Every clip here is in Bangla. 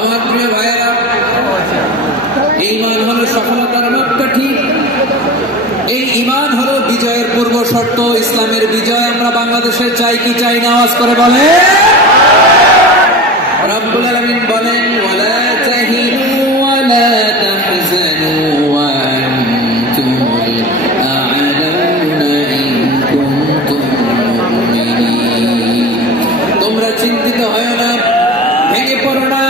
আমার প্রিয় ভাইয়েরা, ঈমান হলো সফলতার মাপকাঠি। এই ঈমান হলো বিজয়ের পূর্ব শর্ত। ইসলামের বিজয় আমরা বাংলাদেশে চাই কি চাই না? আওয়াজ করে বলে। রব্বুল আলামিন বলেন, ওয়ালা তাহিনু ওয়ালা তাহজানু ওয়া আনতুমুল আ'লাউনা ইন কুনতুম মুমিনিন। তোমরা চিন্তিত হয় না, ভেঙে পড়ো না,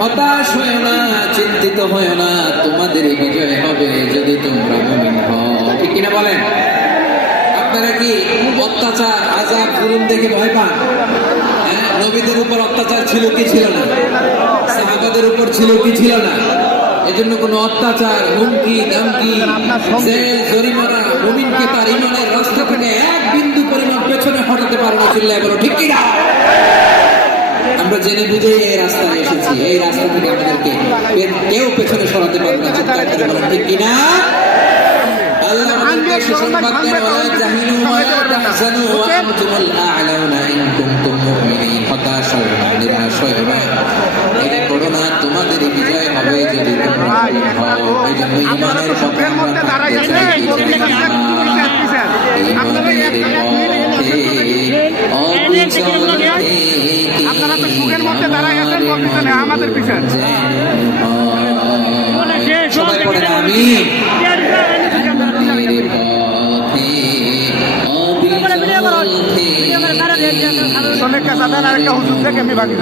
হতাশ হয় না, চিন্তিত হয় না, তোমাদের বিজয় হবে যদি তোমরা মুমিন হও। ঠিক কিনা বলেন? আপনারা কি অত্যাচার, আযাব, জুলুম দেখে ভয় পান? নবীদের উপর অত্যাচার ছিল কি ছিল না? সাহাবাদের উপর ছিল কি ছিল না? এজন্য কোন অত্যাচার, হুমকি, ধমকি, জেল, জরিমানা মুমিনকে তার ঈমানের রাস্তা থেকে এক বিন্দু পরিমাণ পেছনে হটাতে পারে না। চিল্লায় বলো ঠিক কিনা? আমরা জেনে বুঝে এই রাস্তায় এসেছি। এই রাস্তা থেকে আমাদেরকে কেউ পেছনে সরাতে পারে না। চিৎকার করে বলেন ঠিক কিনা? আল্লাহ আমাদেরকে সুসংবাদ দেন, ওয়ালা তাহিনু ওয়ালা তাহজানু ওয়া আনতুমুল আ'লাউনা ইন কুনতুম মুমিনিন। হতাশ হয়ো না, নিরাশ হয়ো না, ভেঙে পড়ো না, তোমাদের বিজয় হবে যদি তোমরা মুমিন হও। এইজন্য ঈমানের পথে আমরা থাকতে চাই কি চাই না? ঈমানের পথে অবিচল থেকে আপনারা তো সুখের মধ্যে দাঁড়ায় আছেন, বলতেছেন আমাদের পিছনে। সবাই পড়ে না আমি অনেক কাছে আরেকটা হুজুর থেকে আমি ভাগি